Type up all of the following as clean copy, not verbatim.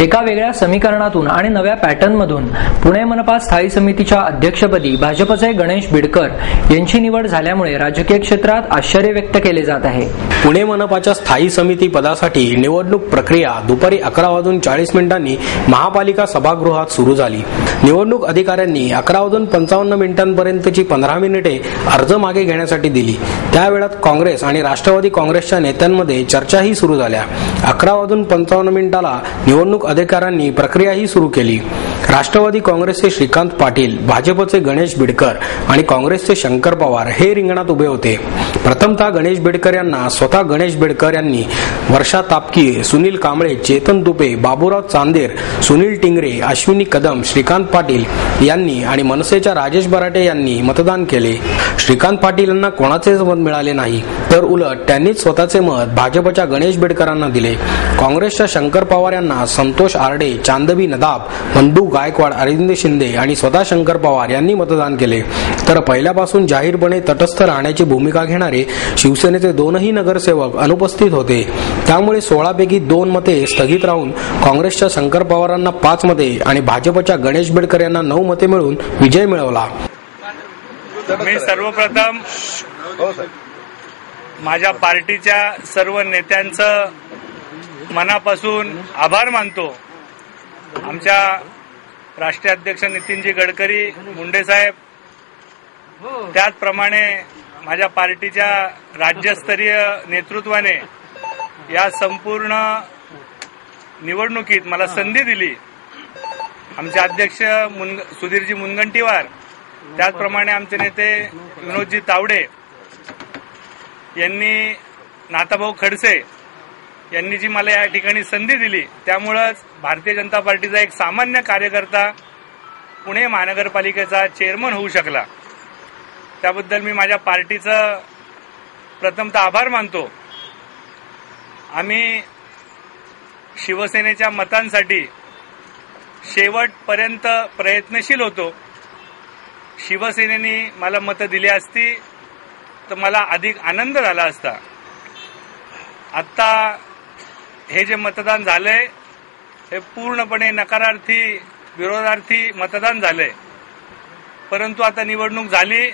एका वेगळ्या समीकरणातून आणि नव्या पॅटर्नमधून पुणे मनपा स्थायी समितीच्या अध्यक्षपदी भाजपचे गणेश बिडकर यांची निवड झाल्यामुळे राजकीय क्षेत्रात आश्चर्य व्यक्त केले जात आहे. पुणे मनपाच्या स्थायी समिती पदासाठी निवडणूक प्रक्रिया दुपारी 11:40 महापालिका सभागृहात सुरू झाली. निवडणूक अधिकाऱ्यांनी 11:55 15 मिनिटे अर्ज मागे घेण्यासाठी दिली. त्या वेळात काँग्रेस आणि राष्ट्रवादी काँग्रेसच्या नेत्यांमध्ये चर्चाही सुरू झाल्या. 11:55 निवडणूक अधिकाऱ्यांनी प्रक्रियाही सुरू केली. राष्ट्रवादी काँग्रेसचे श्रीकांत पाटील, भाजपचे गणेश बिडकर आणि काँग्रेसचे शंकर पवार हे रिंगणात उभे होते. प्रथमतः गणेश बिडकर यांना स्वतः गणेश बिडकर यांनी, वर्षा तापकीर, सुनील कांबळे, चेतन तुपे, बाबूराव चांदेर, सुनील टिंगरे, अश्विनी कदम, श्रीकांत पाटील यांनी आणि मनसेच्या राजेश बराटे यांनी मतदान केले. श्रीकांत पाटील यांना कोणाचेच मत मिळाले नाही, तर उलट त्यांनीच स्वतःचे मत भाजपच्या गणेश बिडकरांना दिले. काँग्रेसच्या शंकर पवार यांना संतोष आरडे, चांदबी नदाब, मंदू गायकवाड, अरविंद शिंदे आणि स्वतः शंकर पवार यांनी मतदान केले. तर पहिल्यापासून जाहीरपणे तटस्थ राहण्याची भूमिका घेणारे शिवसेनेचे दोनही नगरसेवक अनुपस्थित होते. त्यामुळे 16 पैकी 2 मते स्थगित राहून काँग्रेसच्या शंकर पवारांना 5 मते आणि भाजपच्या गणेश बिडकर यांना 9 मते मिळून विजय मिळवला. मी सर्वप्रथम माझ्या पार्टीच्या सर्व नेत्यांचं मनापासून आभार मानतो. आमच्या राष्ट्रीय अध्यक्ष नितीनजी गडकरी, मुंडे साहेब, त्याचप्रमाणे माझ्या पार्टीच्या राज्यस्तरीय नेतृत्वाने या संपूर्ण निवडणुकीत मला संधी दिली. आमचे अध्यक्ष सुधीरजी मुनगंटीवार, त्याचप्रमाणे आमचे नेते विनोदजी तावडे यांनी, नाथाभाऊ खडसे यांनी जी मला या ठिकाणी संधी दिली, त्यामुळंच भारतीय जनता पार्टीचा एक सामान्य कार्यकर्ता पुणे महानगरपालिकेचा चेअरमन होऊ शकला. त्याबद्दल मी माझ्या पार्टीचं प्रथमतः आभार मानतो. आम्ही शिवसेनेच्या मतांसाठी शेवटपर्यंत प्रयत्नशील होतो. शिवसेनेने मला मतं दिली असती तर मला अधिक आनंद झाला असता. आता हे जे मतदान झालंय हे पूर्णपणे नकारार्थी, विरोधार्थी मतदान झालंय. परंतु आता निवडणूक झाली,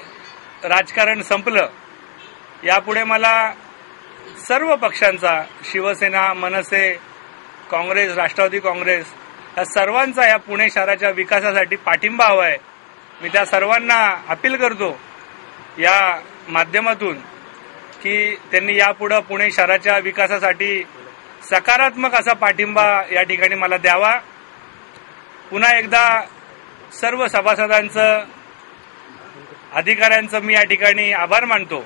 राजकारण संपलं. यापुढे मला सर्व पक्षांचा, शिवसेना, मनसे, काँग्रेस, राष्ट्रवादी काँग्रेस या सर्वांचा या पुणे शहराच्या विकासासाठी पाठिंबा हवा आहे. मी त्या सर्वांना अपील करतो या माध्यमातून की त्यांनी यापुढे पुणे शहराच्या विकासासाठी सकारात्मक असा पाठिंबा या ठिकाणी मला द्यावा. पुन्हा एकदा सर्व सभासदांचं, अधिकाऱ्यांचं मी या ठिकाणी आभार मानतो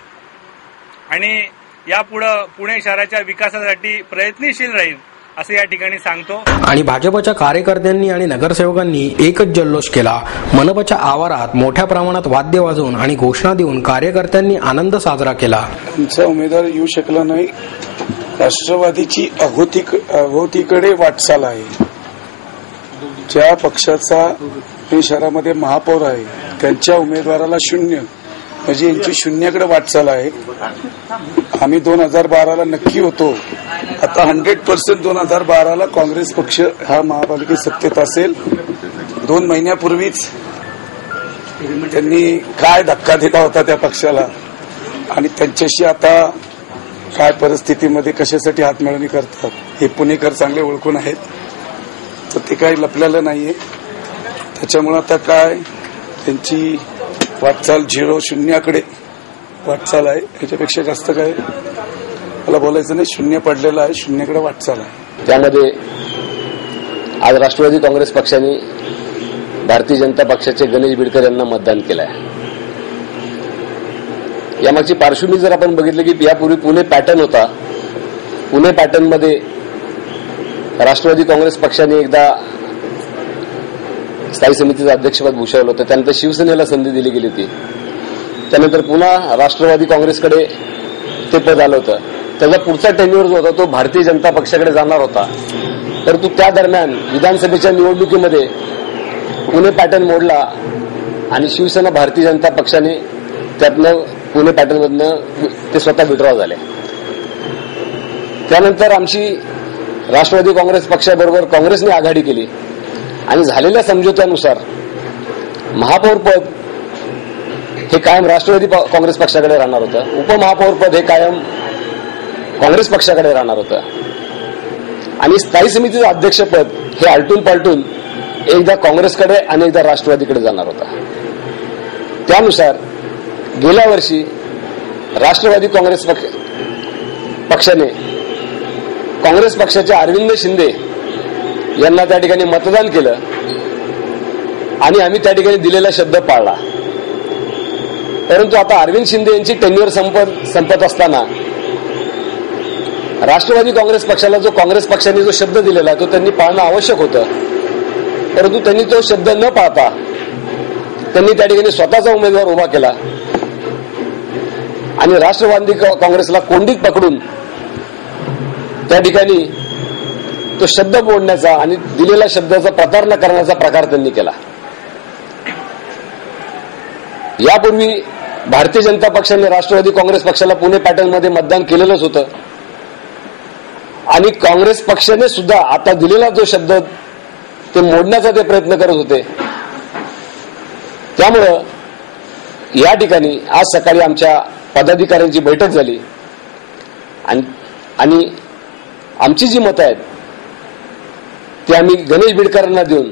आणि यापुढे पुणे शहराच्या विकासासाठी प्रयत्नशील राहील असं या ठिकाणी सांगतो. आणि भाजपच्या कार्यकर्त्यांनी आणि नगरसेवकांनी एकच जल्लोष केला. मनपाच्या आवारात मोठ्या प्रमाणात वाद्य वाजवून आणि घोषणा देऊन कार्यकर्त्यांनी आनंद साजरा केला. आमचा उमेदवार येऊ शकला नाही. राष्ट्रवादीची अहोतीकडे वाटचाल आहे. ज्या पक्षाचा पुणे शहरामध्ये महापौर आहे त्यांच्या उमेदवाराला 0, म्हणजे यांची 0कडे वाटचाल आहे. आम्ही 2012ला नक्की होतो. आता 100% 2012ला काँग्रेस पक्ष हा महापालिकेत सत्तेत असेल. 2 महिन्यापूर्वीच त्यांनी काय धक्का दिला होता त्या पक्षाला आणि त्यांच्याशी आता काय परिस्थितीमध्ये कशासाठी हातमिळवणी करतात हे पुणेकर चांगले ओळखून आहेत. तर ते काही लपलेलं नाहीये. त्याच्यामुळे आता काय त्यांची वाटचाल 0-0कडे वाटचाल आहे. याच्यापेक्षा जास्त काय मला बोलायचं नाही. 0 पडलेलं आहे, 0कडे वाटचाल आहे. त्यामध्ये आज राष्ट्रवादी काँग्रेस पक्षाने भारतीय जनता पक्षाचे गणेश बिडकर यांना मतदान केलं आहे. यामागची पार्श्वभूमी जर आपण बघितलं की यापूर्वी पुणे पॅटर्न होता. पुणे पॅटर्नमध्ये राष्ट्रवादी काँग्रेस पक्षाने एकदा स्थायी समितीचं अध्यक्षपद भूषवलं होतं. त्यानंतर शिवसेनेला संधी दिली गेली होती. त्यानंतर पुन्हा राष्ट्रवादी काँग्रेसकडे ते पद आलं होतं. त्याचा पुढचा टेन्युअर जो होता तो भारतीय जनता पक्षाकडे जाणार होता. परंतु त्या दरम्यान विधानसभेच्या निवडणुकीमध्ये पुणे पॅटर्न मोडला आणि शिवसेना भारतीय जनता पक्षाने त्यातनं पुणे पॅटर्नमधनं ते स्वतः विड्रॉ झाले. त्यानंतर आमची राष्ट्रवादी काँग्रेस पक्षाबरोबर काँग्रेसने आघाडी केली आणि झालेल्या समझोत्यानुसार महापौर पद हे कायम राष्ट्रवादी काँग्रेस पक्षाकडे राहणार होतं, उपमहापौर पद हे कायम काँग्रेस पक्षाकडे राहणार होतं आणि स्थायी समितीचं अध्यक्षपद हे आलटून पालटून एकदा काँग्रेसकडे आणि एकदा राष्ट्रवादीकडे जाणार होता. त्यानुसार गेल्या वर्षी राष्ट्रवादी काँग्रेस पक्षाने काँग्रेस पक्षाचे अरविंद शिंदे यांना त्या ठिकाणी मतदान केलं आणि आम्ही त्या ठिकाणी दिलेला शब्द पाळला. परंतु आता अरविंद शिंदे यांची टेन्युअर संपत असताना राष्ट्रवादी काँग्रेस पक्षाला जो काँग्रेस पक्षाने जो शब्द दिलेला तो त्यांनी पाळणं आवश्यक होतं. परंतु त्यांनी तो शब्द न पाळता त्यांनी त्या ठिकाणी स्वतःचा उमेदवार उभा केला आणि राष्ट्रवादी काँग्रेसला कोंडीत पकडून त्या ठिकाणी तो शब्द मोडण्याचा आणि दिलेल्या शब्दाचा प्रतारणा करण्याचा प्रकार त्यांनी केला. यापूर्वी भारतीय जनता पक्षाने राष्ट्रवादी काँग्रेस पक्षाला पुणे पॅटर्नमध्ये मतदान केलेलंच होतं आणि काँग्रेस पक्षाने सुद्धा आता दिलेला जो शब्द ते मोडण्याचा ते प्रयत्न करत होते. त्यामुळं या ठिकाणी आज सकाळी आमच्या पदाधिकाऱ्यांची बैठक झाली आणि आमची जी मतं आहेत ती आम्ही गणेश बिडकरांना देऊन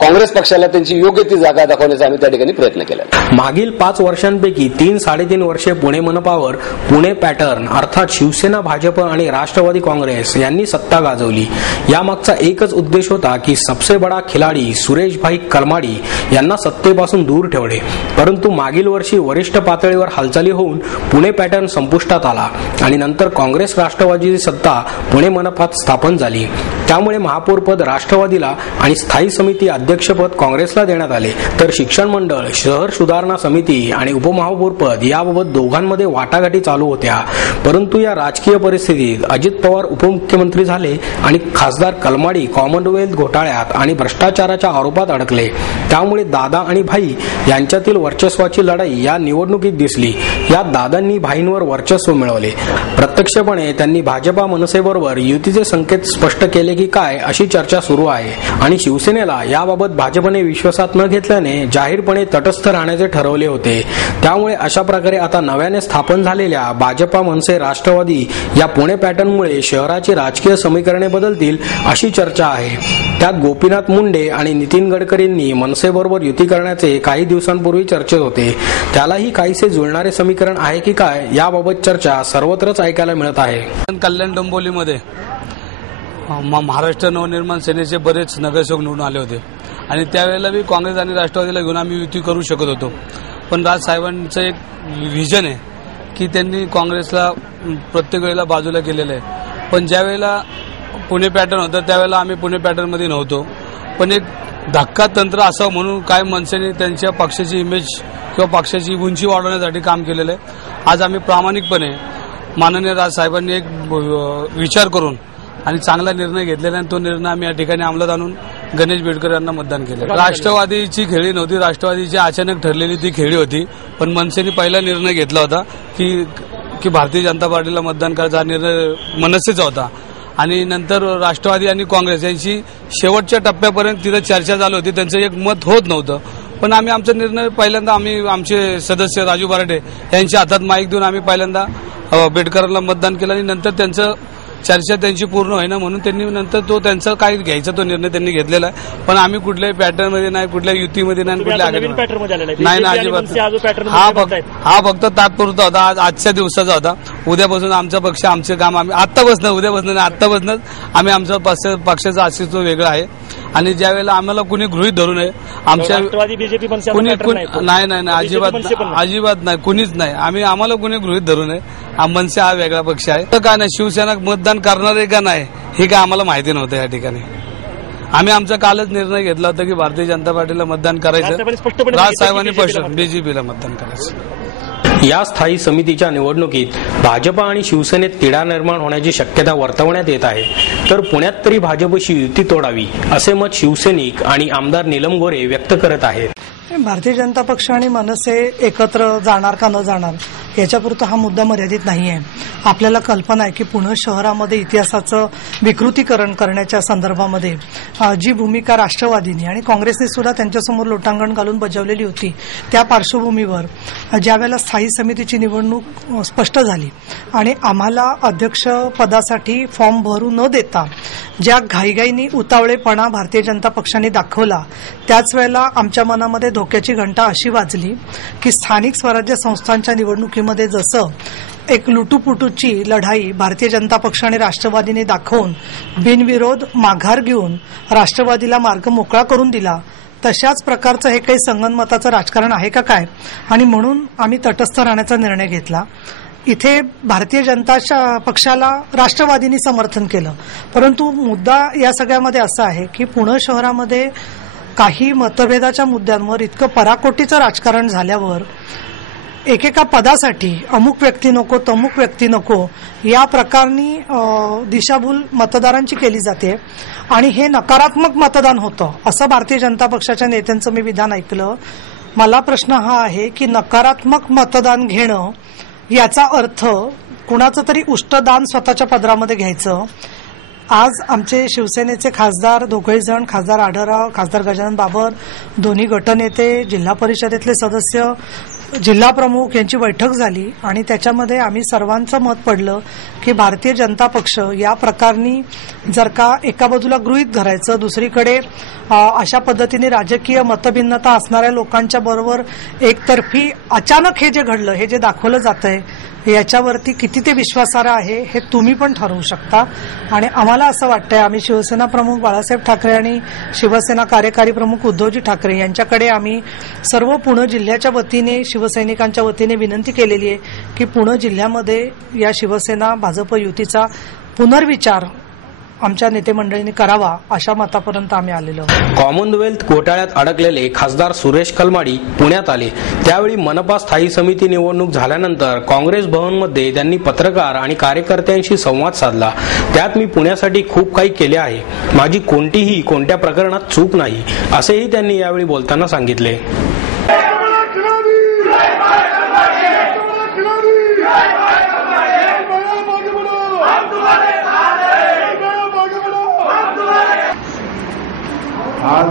काँग्रेस पक्षाला त्यांची योग्य ती जागा दाखवण्याचा आम्ही त्या ठिकाणी प्रयत्न केला. मागील 5 वर्षांपैकी 3-3.5 वर्षे पुणे मनपावर पुणे पॅटर्न अर्थात शिवसेना, भाजप आणि राष्ट्रवादी काँग्रेस यांनी सत्ता गाजवली. यामागचा एकच उद्देश होता की सबसे बडा खिलाडी सुरेशभाई कलमाडी यांना सत्तेपासून दूर ठेवणे. परंतु मागील वर्षी वरिष्ठ पातळीवर हालचाली होऊन पुणे पॅटर्न संपुष्टात आला आणि नंतर काँग्रेस राष्ट्रवादीची सत्ता पुणे मनपात स्थापन झाली. त्यामुळे महापौरपद राष्ट्रवादीला आणि स्थायी समिती अध्यक्षपद काँग्रेसला देण्यात आले. तर शिक्षण मंडळ, शहर सुधारणा समिती आणि उपमहापौरपद याबाबत दोघांमध्ये वाटाघाटी चालू होत्या. परंतु या राजकीय परिस्थितीत अजित पवार उपमुख्यमंत्री झाले आणि खासदार कलमाडी कॉमनवेल्थ घोटाळ्यात आणि भ्रष्टाचाराच्या आरोपात अडकले. त्यामुळे दादा आणि भाई यांच्यातील वर्चस्वाची लढाई या निवडणुकीत दिसली. यात दादांनी भाईंवर वर्चस्व मिळवले. प्रत्यक्षपणे त्यांनी भाजपा मनसेबरोबर युतीचे संकेत स्पष्ट केले की काय अशी चर्चा सुरू आहे आणि शिवसेनेला याबाबत भाजपने विश्वासात न घेतल्याने जाहीरपणे तटस्थ राहण्याचे ठरवले होते. त्यामुळे अशा प्रकारे आता नव्याने स्थापन झालेल्या भाजपा, मनसे, राष्ट्रवादी या पुणे पॅटर्नमुळे शहराची राजकीय समीकरणे बदलतील अशी चर्चा आहे. त्यात गोपीनाथ मुंडे आणि नितीन गडकरींनी मनसेबरोबर युती करण्याचे काही दिवसांपूर्वी चर्चेत होते. त्यालाही काहीसे जुळणारे समीकरण आहे की काय याबाबत चर्चा सर्वत्रच ऐकायला मिळत आहे. कल्याण डोंबिवलीमध्ये महाराष्ट्र नवनिर्माण सेनेचे बरेच नगरसेवक निवडून आले होते आणि त्यावेळेला मी काँग्रेस आणि राष्ट्रवादीला घेऊन आम्ही युती करू शकत होतो. पण राज साहेबांचं एक व्हिजन आहे की त्यांनी काँग्रेसला प्रत्येक वेळेला बाजूला केलेलं आहे. पण ज्या वेळेला पुणे पॅटर्न होतं त्यावेळेला आम्ही पुणे पॅटर्नमध्ये नव्हतो. पण एक धक्का तंत्र असावं म्हणून काय मनसेने त्यांच्या पक्षाची इमेज किंवा पक्षाची उंची वाढवण्यासाठी काम केलेलं आहे. आज आम्ही प्रामाणिकपणे माननीय राज साहेबांनी एक विचार करून आणि चांगला निर्णय घेतलेला आणि तो निर्णय आम्ही या ठिकाणी अंमलात आणून गणेश बिडकर यांना मतदान केलं. राष्ट्रवादीची खेळी नव्हती, राष्ट्रवादीची अचानक ठरलेली ती खेळी होती. पण मनसेने पहिला निर्णय घेतला होता की भारतीय जनता पार्टीला मतदान करायचा हा निर्णय मनसेचा होता आणि नंतर राष्ट्रवादी आणि काँग्रेस यांची शेवटच्या टप्प्यापर्यंत तिथं चर्चा चालू होती. त्यांचं एक मत होत नव्हतं. पण आम्ही आमचा निर्णय पहिल्यांदा आमचे सदस्य राजू बराटे यांच्या हातात माईक देऊन आम्ही पहिल्यांदा बिडकरांना मतदान केलं आणि नंतर त्यांचं चर्चा त्यांची पूर्ण होईना म्हणून त्यांनी नंतर तो त्यांचा काय घ्यायचा तो निर्णय त्यांनी घेतलेला आहे. पण आम्ही कुठल्याही पॅटर्नमध्ये नाही, कुठल्या युतीमध्ये नाही, कुठल्या आघाडीमध्ये नाही ना अजिबात. हा फक्त तात्पुरता होता, आजच्या दिवसाचा होता. उद्यापासून आमचा पक्ष आमचे काम आम्ही आत्तापासून उद्यापासून आत्तापासूनच आम्ही आमचं पक्षाचं अस्तित्व वेगळं आहे आणि ज्या वेळेला आम्हाला कुणी गृहीत धरू नये आमच्या कुणी नाही अजिबात नाही कुणीच नाही. आम्हाला कुणी गृहीत धरू नये. मनसे हा वेगळा पक्ष आहे. तर काय नाही शिवसेना मतदान करणार आहे का नाही हे काय आम्हाला माहिती नव्हतं. या ठिकाणी आम्ही आमचा कालच निर्णय घेतला होता की भारतीय जनता पार्टीला मतदान करायचं, राज साहेबांनी बीजेपीला मतदान करायचं. या स्थायी समितीच्या निवडणुकीत भाजप आणि शिवसेनेत तिढा निर्माण होण्याची शक्यता वर्तवण्यात येत आहे. तर पुण्यात तरी भाजपशी युती तोडावी असे मत शिवसैनिक आणि आमदार नीलम गोरे व्यक्त करत आहेत. भारतीय जनता पक्ष आणि मनसे एकत्र जाणार का न जाणार याच्यापुरता हा मुद्दा मर्यादित नाही आहे. आपल्याला कल्पना आहे की पुणे शहरामध्ये इतिहासाचं विकृतीकरण करण्याच्या संदर्भामध्ये जी भूमिका राष्ट्रवादीने आणि काँग्रेसने सुद्धा त्यांच्यासमोर लोटांगण घालून बजावलेली होती, त्या पार्श्वभूमीवर ज्यावेळेला स्थायी समितीची निवडणूक स्पष्ट झाली आणि आम्हाला अध्यक्षपदासाठी फॉर्म भरू न देता ज्या घाईघाईनी उतावळेपणा भारतीय जनता पक्षाने दाखवला, त्याच वेळेला आमच्या मनामध्ये धोक्याची घंटा अशी वाजली की स्थानिक स्वराज्य संस्थांच्या निवडणुकीमध्ये जसं एक लुटूपुटूची लढाई भारतीय जनता पक्ष आणि राष्ट्रवादीने दाखवून बिनविरोध माघार घेऊन राष्ट्रवादीला मार्ग मोकळा करून दिला, तशाच प्रकारचं हे काही संगनमताचं राजकारण आहे का काय, आणि म्हणून आम्ही तटस्थ राहण्याचा निर्णय घेतला. इथे भारतीय जनता पक्षाला राष्ट्रवादींनी समर्थन केलं, परंतु मुद्दा या सगळ्यामध्ये असा आहे की पुणे शहरामध्ये काही मतभेदाच्या मुद्द्यांवर इतकं पराकोटीचं राजकारण झाल्यावर एकेका पदासाठी अमुक व्यक्ती नको तमुक व्यक्ती नको या प्रकारनी दिशाभूल मतदारांची केली जाते आणि हे नकारात्मक मतदान होतं असं भारतीय जनता पक्षाच्या नेत्यांचं मी विधान ऐकलं. मला प्रश्न हा आहे की नकारात्मक मतदान घेणं याचा अर्थ कुणाचं तरी उष्टदान स्वतःच्या पदरामध्ये घ्यायचं. आज आमचे शिवसेनेचे खासदार दोघे जण, खासदार आढळराव, खासदार गजानन बाबर, दोन्ही गटनेते, जिल्हा परिषदेतले सदस्य, जिल्हा प्रमुख यांची बैठक झाली आणि त्याच्यामध्ये आम्ही सर्वांचं मत पडलं की भारतीय जनता पक्ष या प्रकारनी जर का एका बाजूला गृहीत धरायचं, दुसरीकडे अशा पद्धतीने राजकीय मतभिन्नता असणाऱ्या लोकांच्या बरोबर एकतर्फी अचानक हे जे घडलं, हे जे दाखवलं जातंय, याच्यावरती किती ते विश्वासार्ह आहे हे तुम्ही पण ठरवू शकता. आणि आम्हाला असं वाटतंय, आम्ही शिवसेना प्रमुख बाळासाहेब ठाकरे आणि शिवसेना कार्यकारी प्रमुख उद्धवजी ठाकरे यांच्याकडे आम्ही सर्व पुणे जिल्ह्याच्या वतीने, शिवसैनिकांच्या वतीने विनंती केलेली आहे की पुणे जिल्ह्यामध्ये या शिवसेना भाजप युतीचा पुनर्विचार आमच्या नेते मंडळींनी करावा, अशा मतापर्यंत आम्ही आलेलो. कॉमनवेल्थ घोटाळ्यात अडकलेले खासदार सुरेश कलमाडी पुण्यात आले. त्यावेळी मनपा स्थायी समिती निवडणूक झाल्यानंतर काँग्रेस भवनमध्ये त्यांनी पत्रकार आणि कार्यकर्त्यांशी संवाद साधला. त्यात मी पुण्यासाठी खूप काही केले आहे, माझी कोणतीही कोणत्या प्रकरणात चूक नाही, असेही त्यांनी यावेळी बोलताना सांगितले. आज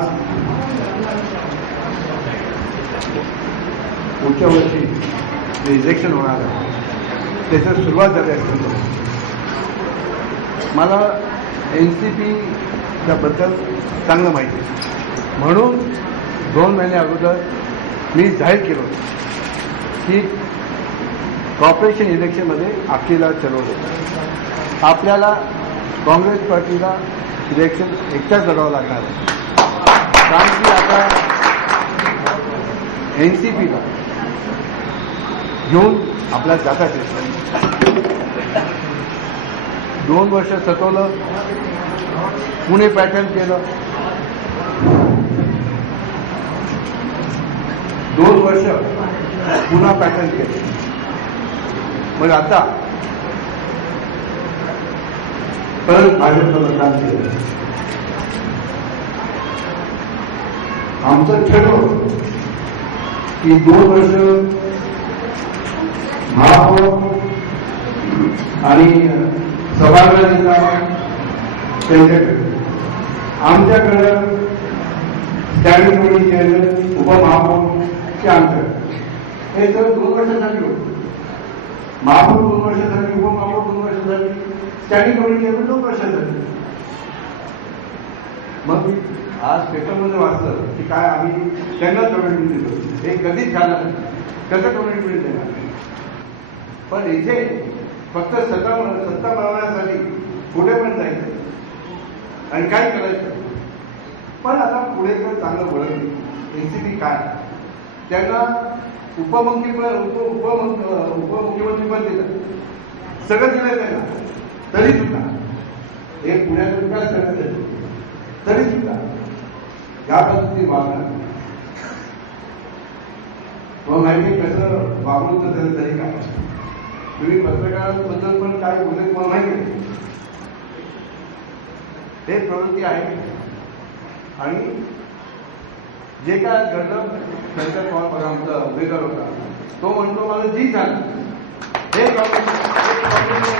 पुढच्या वर्षी जे इलेक्शन होणार आहे त्याची सुरुवात झाली असताना मला एनसीपीच्या बद्दल चांगलं माहिती आहे, म्हणून 2 महिने अगोदर मी जाहीर केलं होतं की कॉर्पोरेशन इलेक्शनमध्ये आपल्याला चलवलं, आपल्याला काँग्रेस पार्टीला इलेक्शन एकटाच लढावं लागणार आहे, कारण की आता एनसीपीला घेऊन आपल्या जातात. 2 वर्ष सतवलं, पुणे पॅटर्न केलं, 2 वर्ष पुन्हा पॅटर्न केलं, मग आता परत भाजपचं मतदान केलं. आमचं ठरवलं की 2 वर्ष महापौर आणि सभागृहाचा त्यांच्याकडे, आमच्याकडं स्टँडिंग कमिटी चेअरमन, उपमहापौरचे आमच्याकडे, हे सगळं 2 वर्षासाठी होतं. महापौर 2 वर्षासाठी, उपमहापौर 2 वर्षासाठी, स्टँडिंग कमिटी चेअरमन 2 वर्षासाठी. मग आज पेपरमध्ये वाचलं की काय आम्ही त्यांना कमिटमेंट दिलो, हे कधीच झालं नाही, कसं कमिटमेंट देणार. पण इथे फक्त सत्ता मिळवण्यासाठी पुढे पण जायचं आणि काय करायचं. पण आता पुढे तर चांगलं बोलत एनसीपी काय, त्यांना उपमुख्यमंत्री पण दिलं, सगळं दिलं त्यांना, तरी सुद्धा हे पुण्यात विकास करायचं, तरी सुद्धा या पद्धतीने वागणार. तो माहिती कसं वागणूक असेल तरी काय, तुम्ही पत्रकारांबद्दल पण काय बोलले मला माहिती नाही, हे प्रवृत्ती आहे. आणि जे काय घडलं, शंकर पवार आमचा उमेदवार होता, तो म्हणतो मला जी झालं हे काँग्रेस